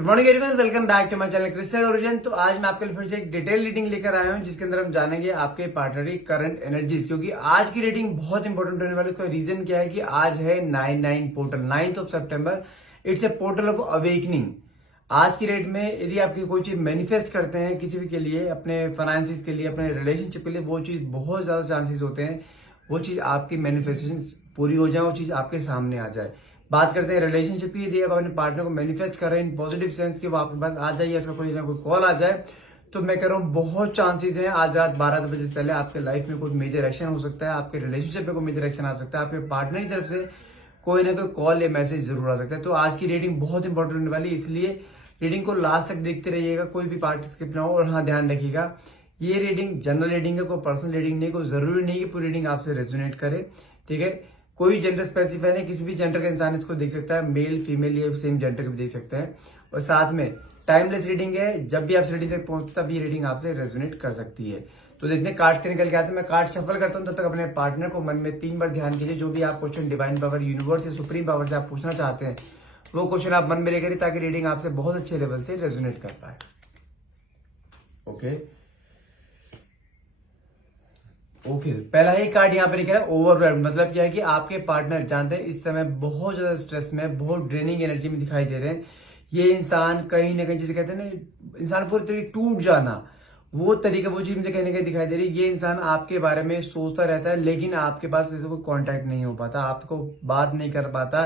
Good morning everyone, welcome back to my channel Crystal Origin. तो आज मैं आपके लिए फिर से एक डिटेल रीडिंग लेकर आया हूं जिसके अंदर हम जानेंगे आपके पार्टनर की करंट एनर्जीज, क्योंकि आज की रीडिंग बहुत इंपॉर्टेंट होने वाली है। उसका रीजन क्या है कि आज है 9/9 portal, 9th of September. It's a portal of awakening. आज की डेट में यदि आपकी कोई चीज मैनिफेस्ट करते हैं किसी भी के लिए, अपने फाइनेंसिस के लिए, अपने रिलेशनशिप के लिए, वो चीज बहुत ज्यादा चांसेस होते हैं वो चीज आपकी मैनिफेस्टेशन पूरी हो जाए, वो चीज आपके सामने आ जाए। बात करते हैं रिलेशनशिप की। यदि आप अपने पार्टनर को मैनिफेस्ट कर रहे हैं इन पॉजिटिव सेंस कि वो आपके पास आ जाए, इसका कोई ना कोई कॉल आ जाए, तो मैं कह रहा हूँ बहुत चांसेस हैं आज रात 12 बजे से पहले आपके लाइफ में कोई मेजर एक्शन हो सकता है, आपके रिलेशनशिप में कोई मेजर एक्शन आ सकता है, आपके पार्टनर की तरफ से कोई ना कोई कॉल या मैसेज जरूर आ सकता है। तो आज की रीडिंग बहुत इंपॉर्टेंट होने वाली है, इसलिए रीडिंग को लास्ट तक देखते रहिएगा, कोई भी पार्ट स्किप ना हो। और हाँ, ध्यान रखिएगा ये रीडिंग जनरल रीडिंग है, कोई पर्सनल रीडिंग नहीं, कोई जरूरी नहीं कि पूरी रीडिंग आपसे रेजोनेट करे, ठीक है। कोई जेंडर स्पेसिफाई नहीं, किसी भी जेंडर का इंसान इसको देख सकता है, मेल फीमेल या सेम जेंडर को भी देख सकते हैं। और साथ में टाइमलेस रीडिंग है, जब भी आप रीडिंग तक पहुंचते तब ये रीडिंग आपसे रेजोनेट कर सकती है। तो देखते हैं कार्ड्स के निकल के आते हैं। मैं कार्ड शफल करता हूं, तब तक अपने पार्टनर को मन में 3 बार ध्यान कीजिए। जो भी आप क्वेश्चन डिवाइन पावर, यूनिवर्स या सुप्रीम पावर से आप पूछना चाहते हैं वो क्वेश्चन आप मन में लेकर, ताकि रीडिंग आपसे बहुत अच्छे लेवल से रेजोनेट कर पाए। ओके, पहला ही कार्ड यहाँ पे लिखा है ओवरवेल्म। मतलब क्या है कि आपके पार्टनर जानते हैं इस समय बहुत ज्यादा स्ट्रेस में, बहुत ड्रेनिंग एनर्जी में दिखाई दे रहे हैं। ये इंसान कहीं ना कहीं, जिसे कहते हैं ना इंसान पूरी तरीके टूट जाना, वो तरीका, वो चीज मुझे कहीं ना कहीं दिखाई दे रही है। ये इंसान आपके बारे में सोचता रहता है लेकिन आपके पास ऐसे कोई कांटेक्ट नहीं हो पाता, आपको बात नहीं कर पाता।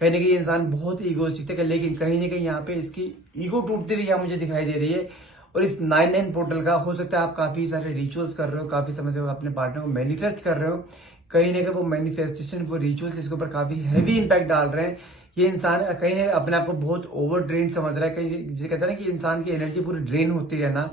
कहीं ना कहीं ये इंसान बहुत ईगोइस्टिक है, लेकिन कहीं ना कहीं यहाँ पे इसकी ईगो टूटती हुई यहाँ मुझे दिखाई दे रही है। और इस 9/9 पोर्टल का हो सकता है आप काफी सारे रिचुअल्स कर रहे हो, काफी समय से अपने पार्टनर को मैनिफेस्ट कर रहे हो। कहीं ना कहीं वो मैनिफेस्टेशन, वो रिचुअल्स इसके ऊपर काफी हैवी इंपैक्ट डाल रहे हैं। ये इंसान कहीं ना अपने आप को बहुत ओवर ड्रेन समझ रहा है। कहीं जिसे कहता है ना कि इंसान की एनर्जी पूरी ड्रेन होती है ना।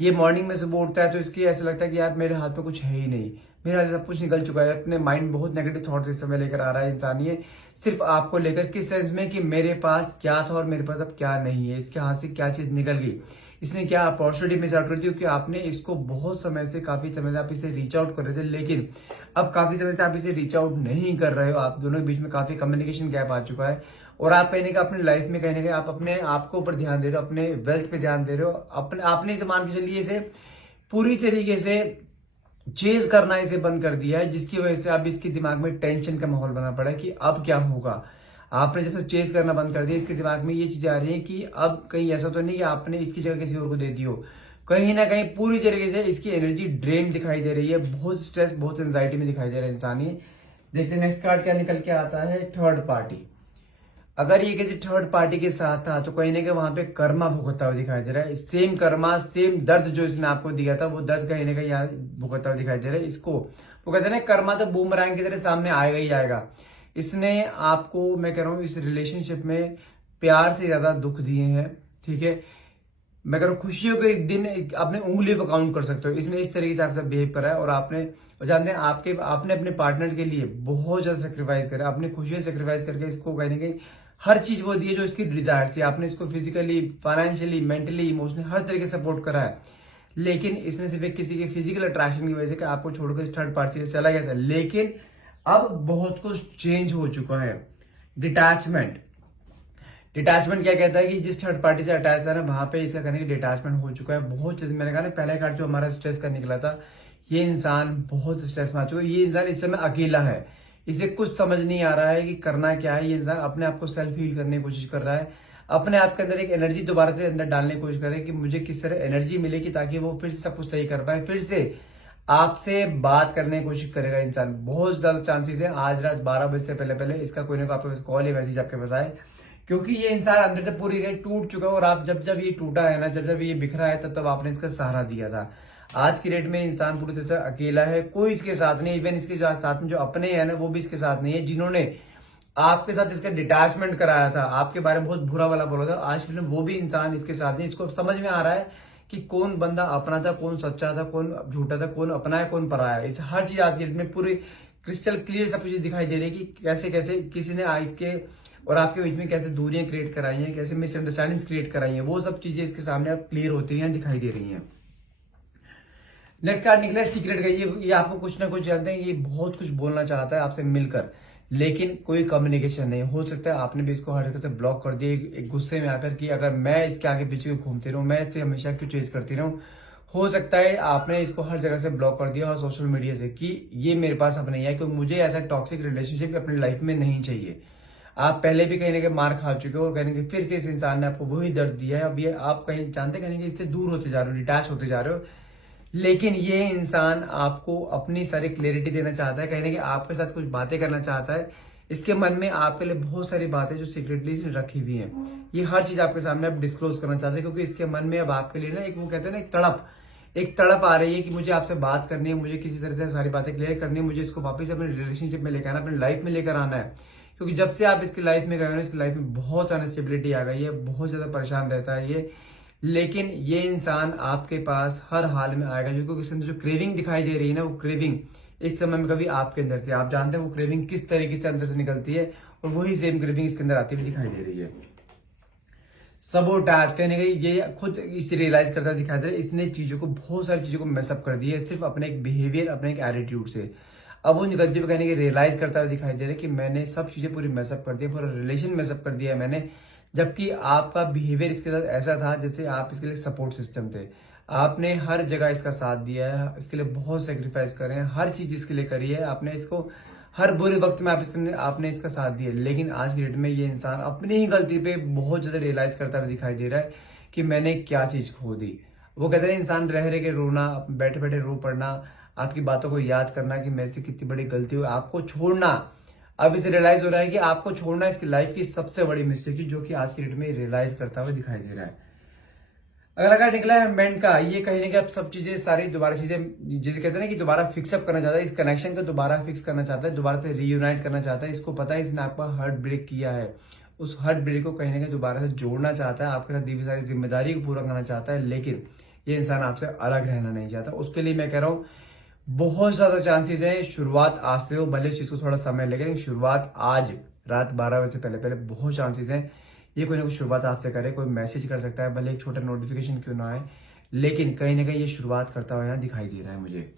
ये मॉर्निंग में सुबह उठता है तो इसकी ऐसा लगता है कि यार मेरे हाथ में कुछ है ही नहीं, मेरे हाथ से सब कुछ निकल चुका है। अपने माइंड बहुत नेगेटिव थॉट्स इस समय लेकर आ रहा है इंसान, ये सिर्फ आपको लेकर, किस सेंस में कि मेरे पास क्या था और मेरे पास अब क्या नहीं है, इसके हाथ से क्या चीज निकल गई, इसने क्या अपॉर्चुनिटी मिस आउट कर दी। क्योंकि आपने इसको बहुत समय से, काफी समय से आप इसे रीच आउट कर रहे थे, लेकिन अब काफी समय से आप इसे रीच आउट नहीं कर रहे हो। आप दोनों के बीच में काफी कम्युनिकेशन गैप आ चुका है। और आप कहीं ना कहीं अपनी लाइफ में कहीं ना कहीं आप अपने आप को ऊपर ध्यान दे रहे हो, अपने वेल्थ पे ध्यान दे रहे हो, अपने आपने इसे मान के चलिए इसे पूरी तरीके से चेज करना इसे बंद कर दिया है, जिसकी वजह से अब इसके दिमाग में टेंशन का माहौल बना पड़ा है कि अब क्या होगा। आपने जब से चेज करना बंद कर दिया, इसके दिमाग में ये चीज आ रही है कि अब कहीं ऐसा तो नहीं कि आपने इसकी जगह किसी और को दे दी हो। कहीं ना कहीं पूरी तरीके से इसकी एनर्जी ड्रेन दिखाई दे रही है, बहुत स्ट्रेस, बहुत एंजाइटी में दिखाई दे रहा है इंसान ये। देखते हैं नेक्स्ट कार्ड क्या निकल के आता है। Third party. अगर ये किसी थर्ड पार्टी के साथ था तो कहीं ना कहीं वहां पे कर्मा भुगतता हुआ दिखाई दे रहा है। सेम कर्मा, सेम दर्द जो इसने आपको दिया था, वो दर्द कहीं ना कहीं यहाँ भुगतता हुआ दिखाई दे रहा है। इसको वो कहते हैं ना, कर्मा तो बूमरैंग की तरह सामने आएगा ही आएगा। इसने आपको, मैं कह रहा हूँ, इस रिलेशनशिप में प्यार से ज्यादा दुख दिए हैं, ठीक है। मैं कह रहा हूँ खुशियों के एक दिन अपने उंगली पर काउंट कर सकते हो। इसने इस तरीके से आपके साथ बिहेव करा है और आपने जानते हैं आपने अपने पार्टनर के लिए बहुत ज्यादा सेक्रीफाइस करा, अपनी खुशियां सेक्रीफाइस करके इसको कहीं ना कहीं हर चीज वो दी है जो इसकी डिजायर थी। आपने इसको फिजिकली, फाइनेंशियली, मेंटली, इमोशनली हर तरीके से सपोर्ट करा है। लेकिन इसने सिर्फ एक किसी के फिजिकल अट्रैक्शन की वजह से आपको छोड़कर थर्ड पार्टी से चला गया था। लेकिन अब बहुत कुछ चेंज हो चुका है। डिटैचमेंट क्या कहता है कि जिस थर्ड पार्टी से अटैच था ना, वहां पे इसका कहने की डिटैचमेंट हो चुका है। बहुत चीज मैंने कहा ना, पहला कार्ड जो हमारा स्ट्रेस का निकला था, ये इंसान बहुत स्ट्रेस में आ चुका है। ये इंसान इस समय अकेला है, इसे कुछ समझ नहीं आ रहा है कि करना क्या है। ये इंसान अपने आप को सेल्फ हील करने की कोशिश कर रहा है, अपने आप के अंदर एक एनर्जी दोबारा से अंदर डालने की कोशिश कर रहा है कि मुझे किस तरह एनर्जी मिलेगी ताकि वो फिर से सब कुछ सही कर पाए, फिर से आपसे बात करने की कोशिश करेगा इंसान। बहुत ज्यादा चांसेस है आज रात 12 बजे से पहले पहले इसका कोई ना कोई आपके पास कॉल या मैसेज आपके पास आए, क्योंकि ये इंसान अंदर से पूरी तरह टूट चुका है। और आप जब ये टूटा है ना, जब ये बिखरा है, तब आपने इसका सहारा दिया था। आज की डेट में इंसान पूरी तरह से अकेला है, कोई इसके साथ नहीं। इवन इसके साथ में जो अपने हैं ना, वो भी इसके साथ नहीं है। जिन्होंने आपके साथ इसका डिटैचमेंट कराया था, आपके बारे में बहुत बुरा वाला बोला था, आज के दिन वो भी इंसान इसके साथ नहीं। इसको समझ में आ रहा है कि कौन बंदा अपना था, कौन सच्चा था, कौन झूठा था, कौन अपना है, कौन पराया है। इस हर चीज आज की डेट में पूरी क्रिस्टल क्लियर सब कुछ दिखाई दे रही है कि कैसे कैसे किसी ने इसके और आपके बीच में कैसे दूरियां क्रिएट कराई हैं, कैसे मिसअंडरस्टैंडिंग्स क्रिएट कराई हैं, वो सब चीजें इसके सामने अब क्लियर होती हैं, दिखाई दे रही हैं। नेक्स्ट कार्ड निकला सीक्रेट का। ये आपको कुछ ना कुछ जानते हैं, ये बहुत कुछ बोलना चाहता है आपसे मिलकर, लेकिन कोई कम्युनिकेशन नहीं। हो सकता है आपने भी इसको हर जगह से ब्लॉक कर दिया एक गुस्से में आकर कि अगर मैं इसके आगे पीछे क्यों घूमती रहूं, मैं इसे हमेशा क्यों चेज करती रहूं। हो सकता है आपने इसको हर जगह से ब्लॉक कर दिया और सोशल मीडिया से कि ये मेरे पास अब नहीं है, क्योंकि मुझे ऐसा टॉक्सिक रिलेशनशिप अपनी लाइफ में नहीं चाहिए। आप पहले भी कहीं ना कहीं मार खा चुके हो और कहीं ना कहीं फिर से इस इंसान ने आपको वही दर्द दिया है। अब ये आप कहीं जानते कहीं कि इससे दूर होते जा रहे हो, डिटैच होते जा रहे हो। लेकिन ये इंसान आपको अपनी सारी क्लैरिटी देना चाहता है, कहीं ना कहीं आपके साथ कुछ बातें करना चाहता है। इसके मन में आपके लिए बहुत सारी बातें जो सीक्रेटली इसने रखी हुई हैं, ये हर चीज आपके सामने अब डिस्क्लोज करना चाहते हैं, क्योंकि इसके मन में अब आपके लिए ना एक वो कहते हैं ना एक तड़प आ रही है कि मुझे आपसे बात करनी है, मुझे किसी तरह से सारी बातें क्लियर करनी है, मुझे इसको वापस अपने रिलेशनशिप में लेकर आना, अपनी लाइफ में लेकर आना है। क्योंकि जब से आप इसकी लाइफ में गए हो ना, इसकी लाइफ में बहुत अनस्टेबिलिटी आ गई है, बहुत ज्यादा परेशान रहता है ये। लेकिन ये इंसान आपके पास हर हाल में आएगा, क्योंकि इसके अंदर जो क्रेविंग दिखाई दे रही है ना, वो क्रेविंग एक समय में कभी आपके अंदर थी। आप जानते हैं वो क्रेविंग किस तरीके से अंदर से निकलती है, और वही सेम क्रेविंग इसके अंदर आती हुई दिखाई दे रही है। सबोटाज कहने गई ये खुद इसे रियलाइज करता दिखाई दे रहा है। इसने चीजों को, बहुत सारी चीजों को मैसअप कर दिया है सिर्फ अपने एक बिहेवियर, अपने एक एटीट्यूड से। अब वो गलती पे कहने की रियलाइज करता हुआ दिखाई दे रहा है कि मैंने सब चीजें पूरी मैसअप कर दी, पूरा रिलेशन मैसअप कर दिया है मैंने। जबकि आपका बिहेवियर इसके साथ ऐसा था जैसे आप इसके लिए सपोर्ट सिस्टम थे। आपने हर जगह इसका साथ दिया है, इसके लिए बहुत सेक्रीफाइस करे हैं, हर चीज इसके लिए करी है आपने। इसको हर बुरे वक्त में आपने इसका साथ दिया। लेकिन आज की डेट में ये इंसान अपनी ही गलती पे बहुत ज्यादा रियलाइज करता हुआ दिखाई दे रहा है कि मैंने क्या चीज खो दी। वो कहते हैं इंसान रह रह के रोना, बैठे बैठे रो पड़ना, आपकी बातों को याद करना कि मेरे से कितनी बड़ी गलती हुई, आपको छोड़ना। अब इसे रियलाइज हो रहा है कि आपको छोड़ना इसकी लाइफ की सबसे बड़ी मिस्टेक है, जो कि आज की डेट में रियलाइज करता हुआ दिखाई दे रहा है। अगला कार्ड निकला है मेंट का। ये कहीं ना कहीं अब सब चीजें सारी दोबारा चीजें जैसे कहते हैं ना कि दोबारा फिक्सअप करना चाहता है, इस कनेक्शन को दोबारा फिक्स करना चाहता है, दोबारा से रीयूनाइट करना चाहता है। इसको पता है इसने आपका हार्ट ब्रेक किया है, उस हार्ट ब्रेक को कहीं ना कहीं दोबारा से जोड़ना चाहता है, आपके साथ दी हुई सारी जिम्मेदारी को पूरा करना चाहता है। लेकिन ये इंसान आपसे अलग रहना नहीं चाहता। उसके लिए मैं कह रहा हूँ बहुत ज्यादा चांसेस है शुरुआत आज से हो, भले इस चीज को थोड़ा समय लगे, लेकिन शुरुआत आज रात 12 बजे से पहले पहले बहुत चांसेस है ये कोई ना कोई शुरुआत आपसे करे। कोई मैसेज कर सकता है, भले एक छोटा नोटिफिकेशन क्यों ना आए, लेकिन कहीं ना कहीं ये शुरुआत करता हुआ यहाँ दिखाई दे रहा है मुझे।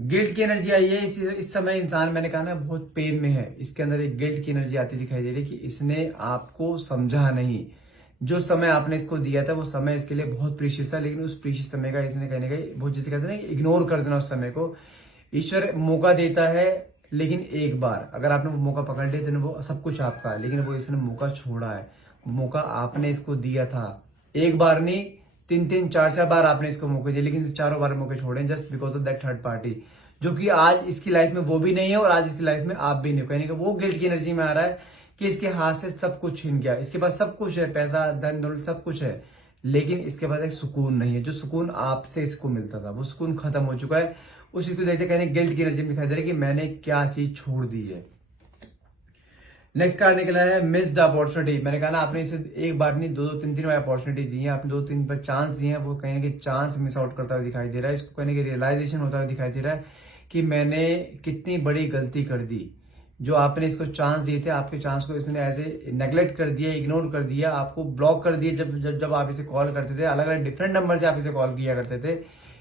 गिल्ट की एनर्जी आई है इस समय। इंसान मैंने कहा ना बहुत पेन में है, इसके अंदर एक गिल्ट की एनर्जी आती दिखाई दे रही है कि इसने आपको समझा नहीं। जो समय आपने इसको दिया था वो समय इसके लिए बहुत प्रीशियस था, लेकिन उस प्रीशियस समय का इसने कहीं ना कहीं बहुत जैसे कहते हैं ना इग्नोर कर देना उस समय को। ईश्वर मौका देता है, लेकिन एक बार अगर आपने वो मौका पकड़ लिया तो वो सब कुछ आपका है। लेकिन वो इसने मौका छोड़ा है, मौका आपने इसको दिया था, एक बार नहीं 3-3 4-4 बार आपने इसको मौके दिए, लेकिन चारों बार मौके छोड़े just because of that third party, जो कि आज इसकी लाइफ में वो भी नहीं है और आज इसकी लाइफ में आप भी नहीं हो। कहने का वो गिल्ट की एनर्जी में आ रहा है कि इसके हाथ से सब कुछ छीन गया। इसके पास सब कुछ है, पैसा धन दौलत सब कुछ है, लेकिन इसके पास एक सुकून नहीं है। जो सुकून आपसे इसको मिलता था वो सुकून खत्म हो चुका है। उस चीज को देखते कहने गिल्ट की एनर्जी में दिखाई दे रही है कि मैंने क्या चीज छोड़ दी है। नेक्स्ट कार्ड निकला है मिस्ड अपॉर्चुनिटी। मैंने कहा ना आपने इसे एक बार नहीं 2-3 बार अपॉर्चुनिटी दी है, आपने 2-3 बार चांस दिए हैं, वो कहीं ना कहीं चांस मिस आउट करता हुआ दिखाई दे रहा है। इसको कहीं ना कहीं रियलाइजेशन होता हुआ दिखाई दे रहा है कि मैंने कितनी बड़ी गलती कर दी। जो आपने इसको चांस दिए थे, आपके चांस को इसने ऐसे नेग्लेक्ट कर दिया, इग्नोर कर दिया, आपको ब्लॉक कर दिया। जब आप इसे कॉल करते थे, अलग अलग डिफरेंट नंबर से आप इसे कॉल किया करते थे,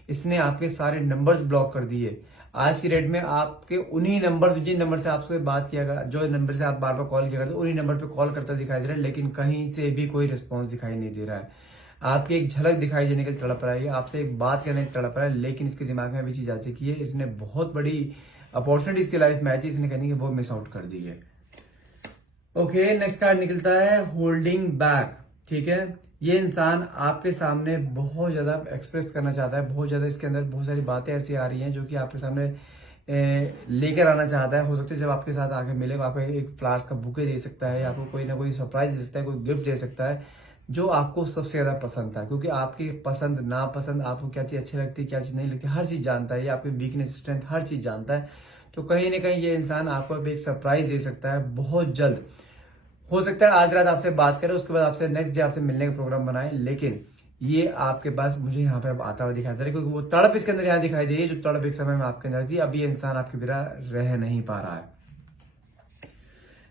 इसने आपके सारे नंबर्स ब्लॉक कर दिए। आज की डेट में आपके उन्हीं नंबर, जिन नंबर से आपसे बात किया, जो नंबर से आप बार बार कॉल किया करते, उन्हीं नंबर पे कॉल करता दिखाई दे रहा है, लेकिन कहीं से भी कोई रिस्पॉन्स दिखाई नहीं दे रहा है। आपकी एक झलक दिखाई देने के लिए तड़प रहा है, आपसे एक बात करने के लिए तड़प रहा है, लेकिन इसके दिमाग में अभी चीज आ चुकी है, इसने बहुत बड़ी अपॉर्चुनिटी इसकी लाइफ में आई थी, इसने कहने की वो मिस आउट कर दी है। ओके, नेक्स्ट कार्ड निकलता है होल्डिंग बैक। ठीक है, ये इंसान आपके सामने बहुत ज्यादा एक्सप्रेस करना चाहता है, बहुत ज्यादा इसके अंदर बहुत सारी बातें ऐसी आ रही हैं जो कि आपके सामने लेकर आना चाहता है। हो सकता है जब आपके साथ आके मिले आपको एक फ्लावर्स का बुके दे सकता है, आपको कोई ना कोई सरप्राइज दे सकता है, कोई गिफ्ट दे सकता है जो आपको सबसे ज्यादा पसंद था। क्योंकि आपकी पसंद नापसंद, आपको क्या चीज अच्छी लगती है क्या चीज नहीं लगती, हर चीज जानता है, ये आपकी वीकनेस स्ट्रेंथ हर चीज जानता है। तो कहीं ना कहीं ये इंसान आपको एक सरप्राइज दे सकता है बहुत जल्द। हो सकता है आज रात आपसे बात करें, उसके बाद आपसे नेक्स्ट डे आपसे मिलने का प्रोग्राम बनाए, लेकिन ये आपके पास मुझे यहाँ पे अब आता हुआ दिखाई दे रहा है, क्योंकि वो तड़प इसके अंदर यहाँ दिखाई दे रही है, जो तड़प एक समय में आपके अंदर थी, अब ये इंसान आपके बिना रह नहीं पा रहा है।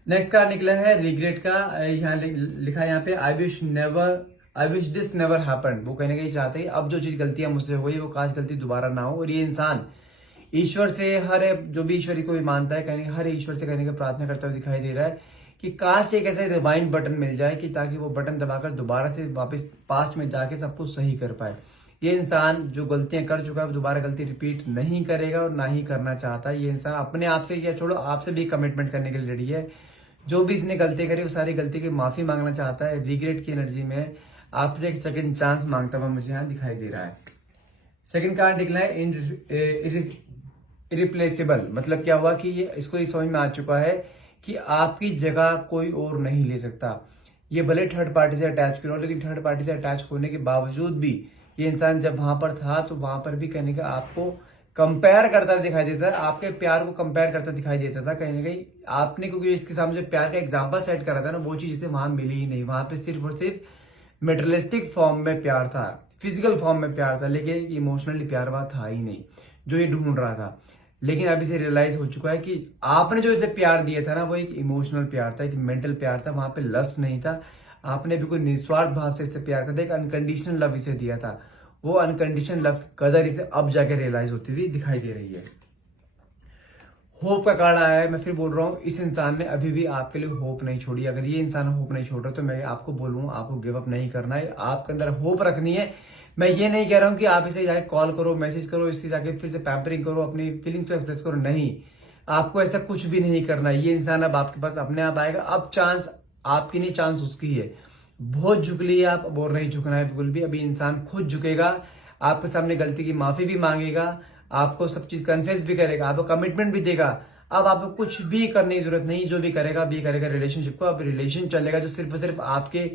नेक्स्ट कार्ड निकला है रिग्रेट का। यहाँ लिखा है यहाँ पे I wish this never happened. वो कहने का ये चाहते हैं अब जो चीज गलतियां मुझसे हुई वो काश गलती दोबारा ना हो। और ये इंसान ईश्वर से जो भी ईश्वर को मानता है, कहीं हर ईश्वर से कहने का प्रार्थना करता हुआ दिखाई दे रहा है कि काश एक ऐसा रिवाइंड बटन मिल जाए कि ताकि वो बटन दबाकर दोबारा से वापस पास्ट में जाके सब कुछ सही कर पाए। ये इंसान जो गलतियां कर चुका है वो दोबारा गलती रिपीट नहीं करेगा और ना ही करना चाहता है। ये इंसान अपने आप से, या छोड़ो आपसे भी कमिटमेंट करने के लिए रेडी है। जो भी इसने गलती करी वो सारी गलती की माफी मांगना चाहता है। रिग्रेट की एनर्जी में आपसे एक सेकंड चांस मांगता हुआ मुझे यहाँ दिखाई दे रहा है। सेकंड कार्ड निकला है इरिप्लेसेबल। मतलब क्या हुआ कि इसको ये समझ में आ चुका है कि आपकी जगह कोई और नहीं ले सकता। ये भले थर्ड पार्टी से अटैच क्यों हो, लेकिन थर्ड पार्टी से अटैच होने के बावजूद भी ये इंसान जब वहां पर था तो वहां पर भी कहने का आपको कंपेयर करता दिखाई देता है, आपके प्यार को कंपेयर करता दिखाई देता था कहीं ना कहीं। आपने क्योंकि इसके सामने जो प्यार का एग्जाम्पल सेट करा था ना, वो चीज इसे वहां मिली ही नहीं। वहां पे सिर्फ और सिर्फ मेटेरियलिस्टिक फॉर्म में प्यार था, फिजिकल फॉर्म में प्यार था, लेकिन इमोशनली प्यार वहां था ही नहीं जो ये ढूंढ रहा था। लेकिन अब इसे रियलाइज हो चुका है कि आपने जो इसे प्यार दिया था ना, वो एक इमोशनल प्यार था, एक मेंटल प्यार था, वहां पे लस्ट नहीं था। आपने भी कोई निस्वार्थ भाव से इसे प्यार करता, एक अनकंडीशनल लव इसे दिया था। वो अनकंडीशनल लव की कदर इसे अब जाके रियलाइज होती हुई दिखाई दे रही है। होप का कार्ड आया है। मैं फिर बोल रहा हूँ, इस इंसान ने अभी भी आपके लिए होप नहीं छोड़ी। अगर ये इंसान होप नहीं छोड़ रहा तो मैं आपको बोलूँ, आपको गिव अप नहीं करना है, आपके अंदर होप रखनी है। मैं ये नहीं कह रहा हूं कि आप इसे जाके कॉल करो, मैसेज करो, इससे जाके फिर से पैम्परिंग करो, अपनी फीलिंग्स को एक्सप्रेस करो। नहीं, आपको ऐसा कुछ भी नहीं करना। ये इंसान अब आपके पास अपने आप आएगा। अब चांस आपकी नहीं, चांस उसकी है। बहुत झुक लिए आप, अब और नहीं झुकना है बिल्कुल भी। अभी इंसान खुद झुकेगा, आपके सामने गलती की माफी भी मांगेगा, आपको सब चीज कन्फेस भी करेगा, आपको कमिटमेंट भी देगा। अब आपको कुछ भी करने की जरूरत नहीं, जो भी करेगा भी करेगा रिलेशनशिप को। अब रिलेशन चलेगा जो सिर्फ और सिर्फ आपके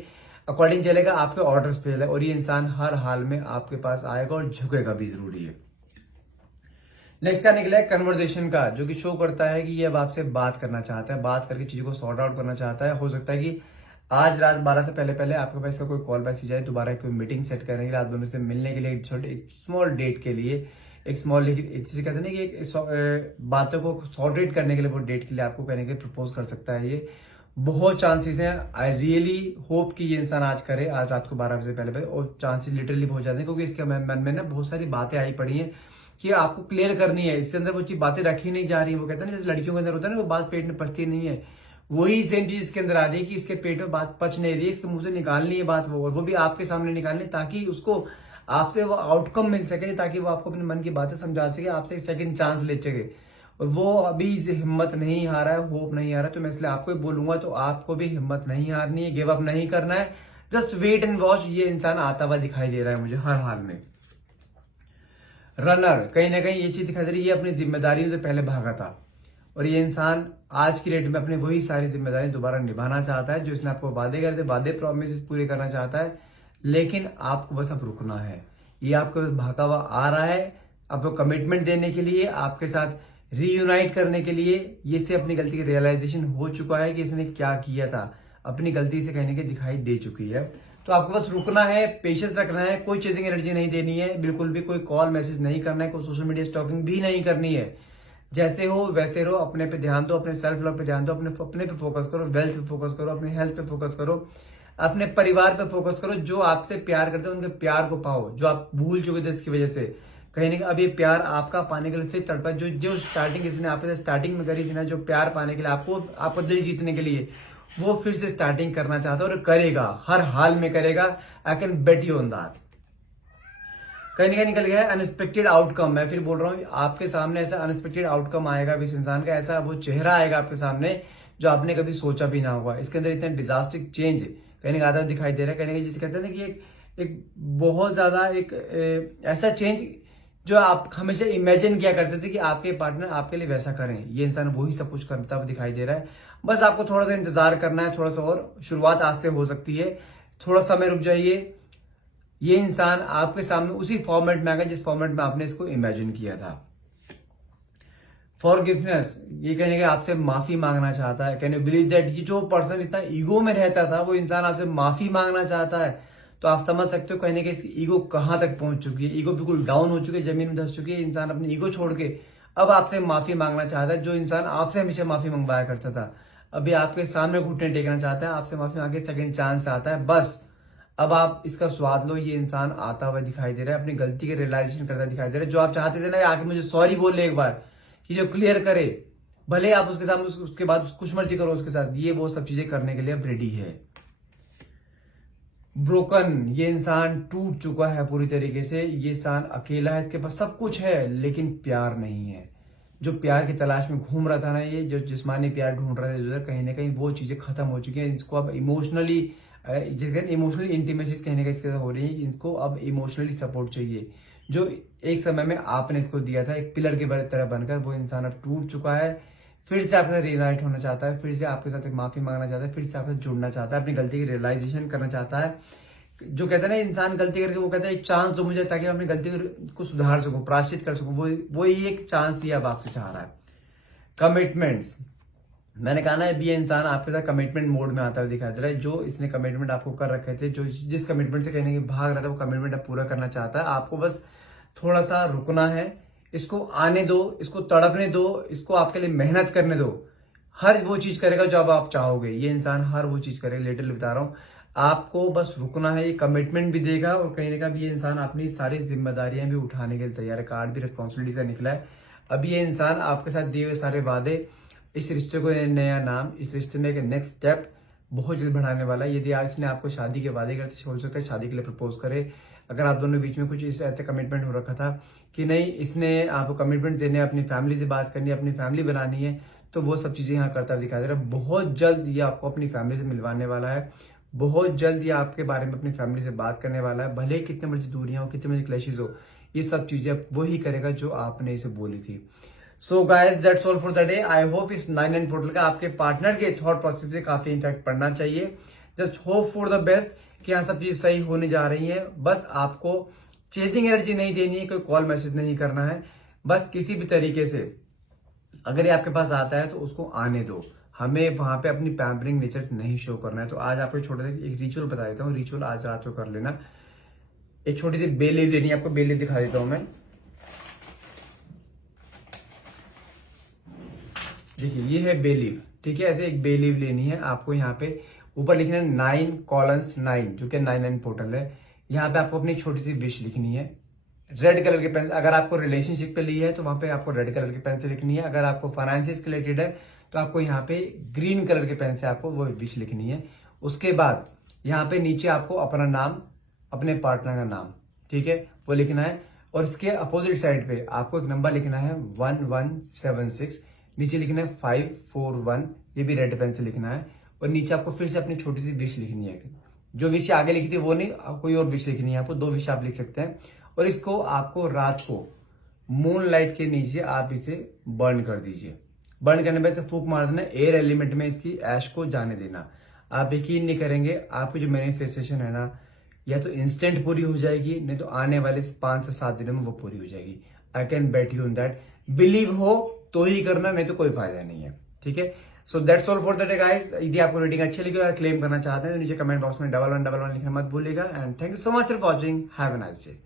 अकॉर्डिंग चलेगा, आपके ऑर्डर्स पे चलेगा। और ये इंसान हर हाल में आपके पास आएगा और झुकेगा भी, जरूरी है। नेक्स्ट का निकला है कन्वर्सेशन का, जो कि शो करता है कि ये अब आपसे बात करना चाहता है, बात करके चीजों को सॉर्ट आउट करना चाहता है। हो सकता है कि आज रात 12 से पहले पहले आपके पास कोई कॉल मैसेज आए, दोबारा कोई मीटिंग सेट करने के लिए, आप दोनों से मिलने के लिए, एक स्मॉल डेट के लिए, एक स्मॉल एक चीज कहते हैं ना कि एक बातों को सॉर्टेड करने के लिए, वो डेट के लिए आपको कहने के प्रपोज कर सकता है। ये बहुत चांसेस हैं। आई रियली होप कि ये इंसान आज करे, आज रात को 12 बजे से पहले पहले। और चांसेस लिटरली बहुत ज्यादा है, क्योंकि इसके मन में ना बहुत सारी बातें आई पड़ी हैं कि आपको क्लियर करनी है। इसके अंदर वो चीज बातें रखी नहीं जा रही। वो कहते हैं ना, जैसे लड़कियों के अंदर होता है ना, वो बात पेट में पचती नहीं है, वही सेम चीज इसके अंदर आ रही है कि इसके पेट में बात पच नहीं रही है, इसके मुंह से निकालनी है बात वो, और वो भी आपके सामने निकालनी, ताकि उसको आपसे वो आउटकम मिल सके, ताकि वो आपको अपने मन की बातें समझा सके, आपसे एक सेकंड चांस ले सके। और वो अभी हिम्मत नहीं हारा है, होप नहीं हारा है। तो मैं इसलिए आपको ही बोलूंगा, तो आपको भी हिम्मत नहीं हारनी है, गिव अप नहीं करना है। Just wait and watch. ये इंसान आता हुआ दिखाई दे रहा है मुझे हर हाल में। रनर, कहीं ना कहीं ये चीज दिखाई दे रही है, ये अपनी जिम्मेदारियों से पहले भागा था, और ये इंसान आज की डेट में अपनी वही सारी जिम्मेदारी दोबारा निभाना चाहता है, जो इसने आपको वादे करे थे, वादे प्रॉमिस पूरे करना चाहता है। लेकिन आपको बस अब रुकना है। ये आपके पास भागा हुआ आ रहा है आपको कमिटमेंट देने के लिए, आपके साथ रीयूनाइट करने के लिए। ये से अपनी गलती की रियलाइजेशन हो चुका है कि इसने क्या किया था, अपनी गलती से कहने के दिखाई दे चुकी है। तो आपको बस रुकना है, पेशेंस रखना है, कोई चेजिंग एनर्जी नहीं देनी है, बिल्कुल भी कोई कॉल मैसेज नहीं करना है, कोई सोशल मीडिया स्टॉकिंग भी नहीं करनी है। जैसे हो वैसे रहो, अपने पे ध्यान दो, अपने सेल्फ लव पे ध्यान दो, अपने पे फोकस करो, वेल्थ पे फोकस करो, अपने हेल्थ पे फोकस करो, अपने परिवार पे फोकस करो। जो आपसे प्यार करते हैं उनके प्यार को पाओ, जो आप भूल चुके थे जिसकी वजह से कहीं ना कहीं अब ये प्यार आपका पाने के लिए फिर तड़पा। जो जो स्टार्टिंग इसने आपके स्टार्टिंग में करी थी ना, जो प्यार पाने के लिए आपको दिल जीतने के लिए, वो फिर से स्टार्टिंग करना चाहता है और करेगा, हर हाल में करेगा। I can bet you on that. कहीं ना कहीं निकल गया है अनएक्सपेक्टेड आउटकम। मैं फिर बोल रहा हूँ, आपके सामने ऐसा अनएक्सपेक्टेड आउटकम आएगा इस इंसान का, ऐसा वो चेहरा आएगा आपके सामने जो आपने कभी सोचा भी ना होगा। इसके अंदर इतना डिजास्टिक चेंज कहीं ना कहीं दिखाई दे रहा है। कहीं ना कहीं जिसे कहते हैं ना कि एक बहुत ज्यादा ऐसा चेंज जो आप हमेशा इमेजिन किया करते थे कि आपके पार्टनर आपके लिए वैसा करें, ये इंसान वही सब कुछ करता हुआ दिखाई दे रहा है। बस आपको थोड़ा सा इंतजार करना है, थोड़ा सा और, शुरुआत आज से हो सकती है, थोड़ा समय रुक जाइए। ये इंसान आपके सामने उसी फॉर्मेट में आएगा जिस फॉर्मेट में आपने इसको इमेजिन किया था। फॉरगिवनेस, ये कहने के आपसे माफी मांगना चाहता है। कैन यू बिलीव दैट, ये जो पर्सन इतना ईगो में रहता था, वो इंसान आपसे माफी मांगना चाहता है। तो आप समझ सकते हो कहने के इसकी ईगो कहां तक पहुंच चुकी है। ईगो बिल्कुल डाउन हो चुकी है, जमीन में धस चुकी है। इंसान अपनी ईगो छोड़ के अब आपसे माफी मांगना चाहता है। जो इंसान आपसे हमेशा माफी मंगवाया करता था, अभी आपके सामने घुटने टेकना चाहता है, आपसे माफी मांगे सेकंड चांस चाहता है। बस अब आप इसका स्वाद लो, ये इंसान आता हुआ दिखाई दे रहा है, अपनी गलती के रियलाइजेशन करता दिखाई दे रहा है। जो आप चाहते थे ना आके मुझे सॉरी बोल ले एक बार, चीजें क्लियर करे, भले आप उसके साथ उसके बाद कुछ मर्जी करो उसके साथ, ये वो सब चीजें करने के लिए अब रेडी है। ब्रोकन, ये इंसान टूट चुका है पूरी तरीके से, ये इंसान अकेला है, इसके पास सब कुछ है लेकिन प्यार नहीं है। जो प्यार की तलाश में घूम रहा था ना, ये जो जिस्मानी प्यार ढूंढ रहा था कहीं ना कहीं वो चीजें खत्म हो चुकी हैं। इसको अब इमोशनली इंटीमेसी कहीं ना कहीं इसके साथ हो रही है। इसको अब इमोशनली सपोर्ट चाहिए, जो एक समय में आपने इसको दिया था एक पिलर के तरह बनकर। वो इंसान अब टूट चुका है, फिर से आपके साथ रियूनाइट होना चाहता है, फिर से आपके साथ एक माफी मांगना चाहता है, फिर से आपसे जुड़ना चाहता है, अपनी गलती की रियलाइजेशन करना चाहता है। जो कहते हैं ना इंसान गलती करके वो कहता है एक चांस दो मुझे ताकि मैं अपनी गलती को सुधार सकूं, प्रायश्चित कर सकूं, वो ही एक चांस ही अब आपसे चाह रहा है। कमिटमेंट्स, मैंने कहा ना अभी ये इंसान आपके साथ कमिटमेंट मोड में आता हुआ दिखाई दे रहा है। जो इसने कमिटमेंट आपको कर रखे थे, जो जिस कमिटमेंट से कहीं ना कहीं भाग रहा था, वो कमिटमेंट अब पूरा करना चाहता है। आपको बस थोड़ा सा रुकना है, इसको आने दो, इसको तड़पने दो, इसको आपके लिए मेहनत करने दो। हर वो चीज करेगा जो अब आप चाहोगे, ये इंसान हर वो चीज करेगा, लिटरली बता रहा हूं। आपको बस रुकना है, ये कमिटमेंट भी देगा और कहीं ना कहीं ये इंसान अपनी सारी जिम्मेदारियां भी उठाने के लिए तैयार है। कार्ड भी रिस्पॉन्सिबिलिटी का निकला है। अब ये इंसान आपके साथ दिए हुए सारे वादे, इस रिश्ते को नया नाम, इस रिश्ते में एक नेक्स्ट स्टेप बहुत जल्द बढ़ाने वाला है। यदि आज इसने आपको शादी के वादे करते हो सकता है शादी के लिए प्रपोज करे। अगर आप दोनों बीच में कुछ इस ऐसे कमिटमेंट हो रखा था कि नहीं इसने आपको कमिटमेंट देने, अपनी फैमिली से बात करनी है, अपनी फैमिली बनानी है, तो वो सब चीजें यहाँ करता दिखाई दे रहा है। बहुत जल्द ये आपको अपनी फैमिली से मिलवाने वाला है, बहुत जल्द ये आपके बारे में अपनी फैमिली से बात करने वाला है। भले कितने मर्जी दूरियां हो, कितने मर्जी क्लैशेस हो, ये सब चीजें वो ही करेगा जो आपने इसे बोली थी। So guys that's all for the day. I hope इस 9-9 पोर्टल का आपके पार्टनर के थॉट प्रोसेस से काफी इम्पैक्ट पड़ना चाहिए। Just hope for the best कि यहाँ सब चीज सही होने जा रही है। बस आपको चेजिंग एनर्जी नहीं देनी है, कोई कॉल मैसेज नहीं करना है। बस किसी भी तरीके से अगर ये आपके पास आता है तो उसको आने दो, हमें वहां पे अपनी पैम्परिंग नेचर नहीं शो करना है। तो आज आपको छोटा सा एक रिचुअल बता देता हूँ, रिचुअल आज रात को कर लेना। एक छोटी सी बे लीव लेनी है आपको, बे लीव दिखा देता हूं मैं। देखिए ये है बे लीव, ठीक है। ऐसे एक बे लीव लेनी है आपको। यहाँ पे ऊपर लिखना है 9:9 जो कि 9-9 पोर्टल है। यहाँ पे आपको अपनी छोटी सी विश लिखनी है रेड कलर के पेन से। अगर आपको रिलेशनशिप पे ली है तो वहां पे आपको रेड कलर के पेन से लिखनी है। अगर आपको फाइनेंसिस के रिलेटेड है तो आपको यहाँ पे ग्रीन कलर के पेन से आपको वो विश लिखनी है। उसके बाद यहाँ पे नीचे आपको अपना नाम, अपने पार्टनर का नाम, ठीक है, वो लिखना है। और इसके अपोजिट साइड पे आपको एक नंबर लिखना है 1176, नीचे लिखना है 541, ये भी रेड पेन से लिखना है। और नीचे आपको फिर से अपनी छोटी सी विश लिखनी है। जो विश आगे लिखी थी वो नहीं, कोई और विश लिखनी है आपको। 2 विश आप लिख सकते हैं। और इसको आपको रात को मून लाइट के नीचे आप इसे बर्न कर दीजिए। बर्न करने पे फूक मार देना, एयर एलिमेंट में इसकी ऐश को जाने देना। आप यकीन नहीं करेंगे, आपकी जो मैनिफेस्टेशन है ना, या तो इंस्टेंट पूरी हो जाएगी, नहीं तो आने वाले 5 से 7 दिनों में वो पूरी हो जाएगी। I can bet you on that. Believe हो तो ही करना, नहीं तो कोई फायदा नहीं है, ठीक है। So that's all for the day guys. यदि आपको रीडिंग अच्छी लगी और क्लेम करना चाहते हैं तो नीचे कमेंट बॉक्स में 1111 लिखना मत भूलिएगा। And thank you so much for watching. Have a nice day.